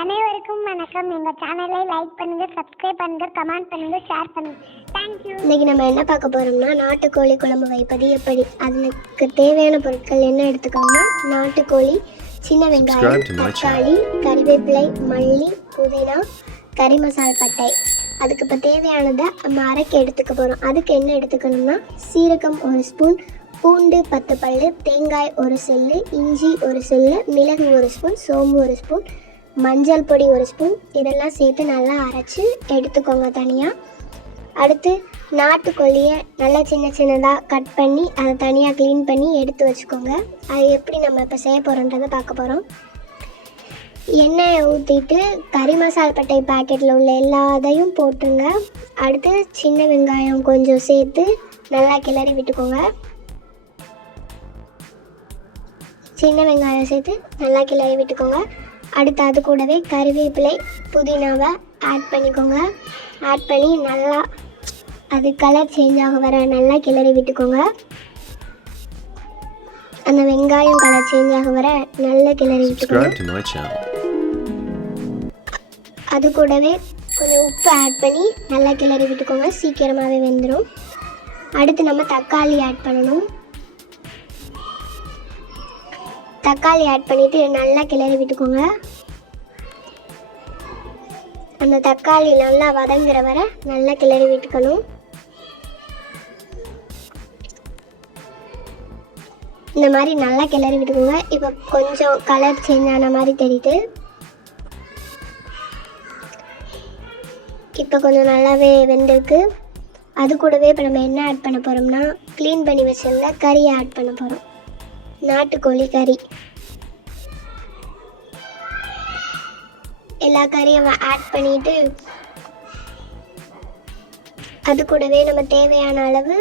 அனைவருக்கும் வணக்கம். எங்கள் சேனலை லைக் பண்ணுங்கள், சப்ஸ்கிரைப் பண்ணுங்கள், கமெண்ட் பண்ணுங்கள், ஷேர் பண்ணுங்கள். தேங்க்யூ. இன்றைக்கி நம்ம என்ன பார்க்க போகிறோம்னா நாட்டுக்கோழி குழம்பு வைப்பது எப்படி. அதுக்கு தேவையான பொருட்கள் என்ன எடுத்துக்கணும்னா நாட்டுக்கோழி, சின்ன வெங்காயம், தக்காளி, கறிவேப்பிலை, மல்லி, புதினா, கறி மசால் பட்டை. அதுக்கு இப்போ தேவையானதை நம்ம அரைக்க எடுத்துக்க போகிறோம். அதுக்கு என்ன எடுத்துக்கணும்னா சீரகம் 1 ஸ்பூன், பூண்டு 10 பல்லு, தேங்காய் 1 செல்லு, இஞ்சி 1 செல்லு, மிளகு 1 ஸ்பூன், சோம்பு 1 ஸ்பூன், மஞ்சள் பொடி 1 ஸ்பூன். இதெல்லாம் சேர்த்து நல்லா அரைச்சி எடுத்துக்கோங்க தனியாக. அடுத்து நாட்டுக்கோழியை நல்லா சின்ன சின்னதாக கட் பண்ணி அதை தனியாக க்ளீன் பண்ணி எடுத்து வச்சுக்கோங்க. அது எப்படி நம்ம இப்போ செய்ய போகிறோன்றதை பார்க்க போகிறோம். எண்ணெயை ஊற்றிட்டு கறி மசால் பட்டை பாக்கெட்டில் உள்ள எல்லாத்தையும் போட்டுருங்க. அடுத்து சின்ன வெங்காயம் கொஞ்சம் சேர்த்து நல்லா கிளறி விட்டுக்கோங்க. சின்ன வெங்காயம் சேர்த்து நல்லா கிளறி விட்டுக்கோங்க. அடுத்து அது கூடவே கறிவேப்பிலை, புதினாவை ஆட் பண்ணிக்கோங்க. ஆட் பண்ணி நல்லா அது கலர் சேஞ்ச் ஆக வர நல்லா கிளறி விட்டுக்கோங்க. அந்த வெங்காயம் கலர் சேஞ்ச் ஆக வர நல்லா கிளறி விட்டுக்கோங்க. அது கூடவே கொஞ்சம் உப்பு ஆட் பண்ணி நல்லா கிளறி விட்டுக்கோங்க. சீக்கிரமாகவே வெந்துடும். அடுத்து நம்ம தக்காளி ஆட் பண்ணணும். தக்காளி ஆட் பண்ணிவிட்டு நல்லா கிளறி விட்டுக்கோங்க. அந்த தக்காளி நல்லா வதங்குற வரை நல்லா கிளறி விட்டுக்கணும். இந்த மாதிரி நல்லா கிளறி விட்டுக்கோங்க. இப்போ கொஞ்சம் கலர் சேஞ்ச் ஆன மாதிரி தெரியுது. இப்போ கொஞ்சம் நல்லாவே வெந்திருக்கு. அது கூடவே இப்போ நம்ம என்ன ஆட் பண்ண போகிறோம்னா க்ளீன் பண்ணி வச்சுருந்த கறியை ஆட் பண்ண போகிறோம். நாட்டுக்கோழி கறி எல்லா கறியும் ஆட் பண்ணிட்டு அது கூடவே நம்ம தேவையான அளவு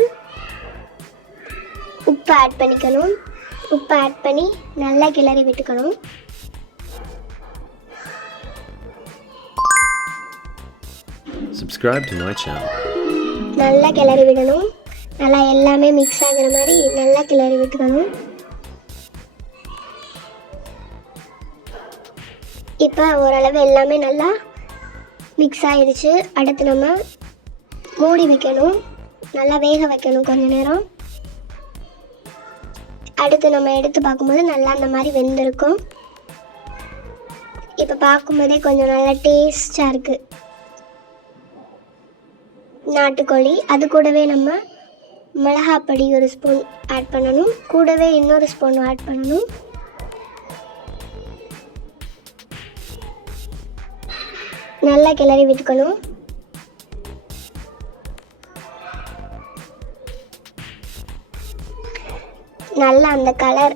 உப்பு ஆட் பண்ணிக்கணும். உப்பு ஆட் பண்ணி நல்லா கிளறி விட்டுக்கணும். Subscribe to my channel. நல்லா கிளறி விடணும். நல்லா எல்லாமே மிக்ஸ் ஆகிற மாதிரி நல்லா கிளறி விட்டுக்கணும். இப்போ ஓரளவு எல்லாமே நல்லா மிக்ஸ் ஆகிடுச்சு. அடுத்து நம்ம மூடி வைக்கணும். நல்லா வேக வைக்கணும் கொஞ்ச நேரம். அடுத்து நம்ம எடுத்து பார்க்கும்போது நல்லா அந்த மாதிரி வெந்திருக்கும். இப்போ பார்க்கும்போதே கொஞ்சம் நல்லா டேஸ்டாக இருக்குது நாட்டுக்கோழி. அது கூடவே நம்ம மிளகாப்பொடி 1 ஸ்பூன் ஆட் பண்ணணும். கூடவே இன்னொரு ஸ்பூன் ஆட் பண்ணணும். நல்லா கிளறி விட்டுக்கணும். நல்லா அந்த கலர்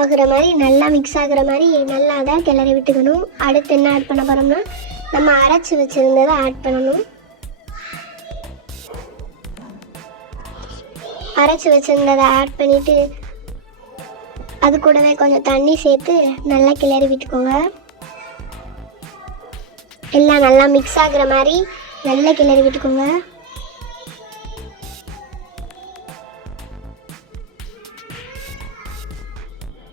ஆகிற மாதிரி நல்லா மிக்ஸ் ஆகிற மாதிரி நல்லா அதை கிளறி விட்டுக்கணும். அடுத்து என்ன ஆட் பண்ண போகிறோம்னா நம்ம அரைச்சி வச்சுருந்ததை ஆட் பண்ணணும். அரைச்சி வச்சுருந்ததை ஆட் பண்ணிவிட்டு அது கூடவே கொஞ்சம் தண்ணி சேர்த்து நல்லா கிளறி விட்டுக்கோங்க. எல்லாம் நல்லா மிக்ஸ் ஆகிற மாதிரி நல்லா கிளறி விட்டுக்கோங்க.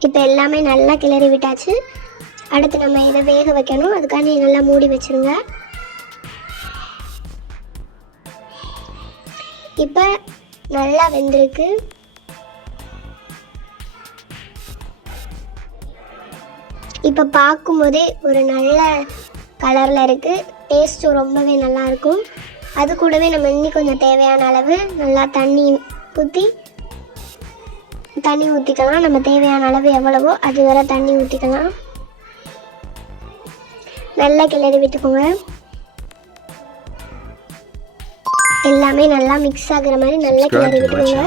இப்போ எல்லாமே நல்லா கிளறி விட்டாச்சு. அடுத்து நம்ம இதை வேக வைக்கணும். அதுக்காண்டி நல்லா மூடி வச்சுருங்க. இப்போ நல்லா வெந்திருக்கு. இப்போ பார்க்கும்போதே ஒரு நல்ல கலரில் இருக்குது. டேஸ்ட்டும் ரொம்பவே நல்லாயிருக்கும். அது கூடவே நம்ம இன்னும் கொஞ்சம் தேவையான அளவு நல்லா தண்ணி ஊற்றிக்கலாம். நம்ம தேவையான அளவு எவ்வளவோ அது வரை தண்ணி ஊற்றிக்கலாம். நல்லா கிளறி விட்டுக்கோங்க. எல்லாமே நல்லா மிக்ஸ் ஆகிற மாதிரி நல்லா கிளறி விட்டுக்கோங்க.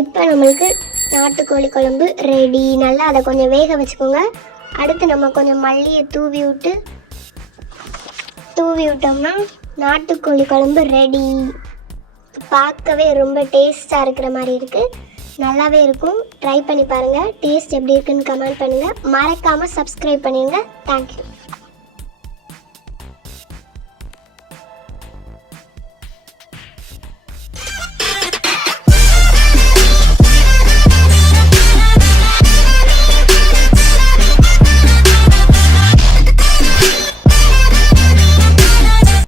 இப்போ நம்மளுக்கு நாட்டுக்கோழி குழம்பு ரெடி. நல்லா அதை கொஞ்சம் வேக வச்சுக்கோங்க. அடுத்து நம்ம கொஞ்சம் மல்லியை தூவி விட்டோம்னா நாட்டுக்கோழி குழம்பு ரெடி. பார்க்கவே ரொம்ப டேஸ்ட்டாக இருக்கிற மாதிரி இருக்குது. நல்லாவே இருக்கும். ட்ரை பண்ணி பாருங்கள். டேஸ்ட் எப்படி இருக்குன்னு கமெண்ட் பண்ணுங்கள். மறக்காமல் சப்ஸ்கிரைப் பண்ணிடுங்க. தேங்க்யூ.